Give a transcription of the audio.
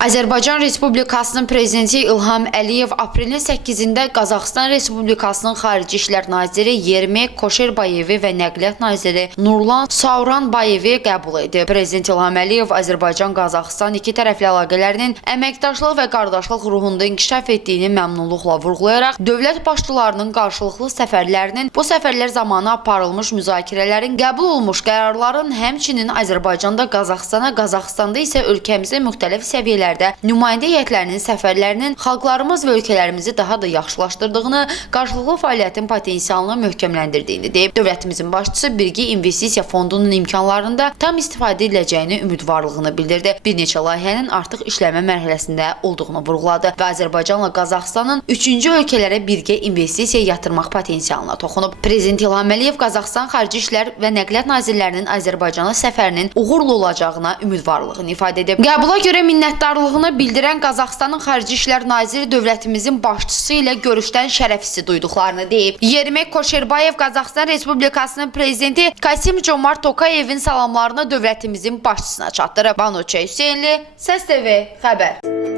Azərbaycan Respublikasının Prezidenti İlham Əliyev aprelin 8-də Qazaxıstan Respublikasının Xarici İşlər Naziri Yermek Koşerbayevi və Nəqliyyat Naziri Nurlan Sauranbayevi qəbul edib. Prezident İlham Əliyev Azərbaycan-Qazaxıstan iki tərəfli əlaqələrinin əməkdaşlıq və qardaşlıq ruhunda inkişaf etdiyini məmnunluqla vurğulayaraq, dövlət başçılarının qarşılıqlı səfərlərinin, bu səfərlər zamanı aparılmış müzakirələrin, qəbul olmuş qərarların, həmçinin Azərbaycanda Qazaxıstana, Qazaxıstanda isə ölkəmizin müxtəlif səviyyələrdə nümayəndə heyətlərinin səfərlərinin xalqlarımız və ölkələrimizi daha da yaxşılaşdırdığını, qarşılıqlı fəaliyyətin potensialını möhkəmləndirdiyini deyib. Dövlətimizin başçısı Birgə İnvestisiya Fondunun imkanlarında tam istifadə ediləcəyini ümidvarlığını bildirdi. Bir neçə layihənin artıq işləmə mərhələsində olduğunu vurğuladı və Azərbaycanla Qazaxıstanın üçüncü ölkələrə birgə investisiya yatırmaq potensialına toxunub. Prezident İlham Əliyev Qazaxıstan Xarici İşlər və Nəqliyyat Nazirlərinin Azərbaycana səfərinin uğurlu olacağına ümidvarlığını ifadə edib. Qəbula görə minnətdarlıq bildirən Qazaxıstanın Xarici İşlər Naziri dövlətimizin başçısı ilə görüşdən şərəf hissi duyduqlarını deyib. Yermek Koşerbayev Qazaxıstan Respublikasının Prezidenti Kasim-Jomart Tokayevin salamlarını dövlətimizin başçısına çatdırıb. Banu Hüseynli, Səs TV xəbər.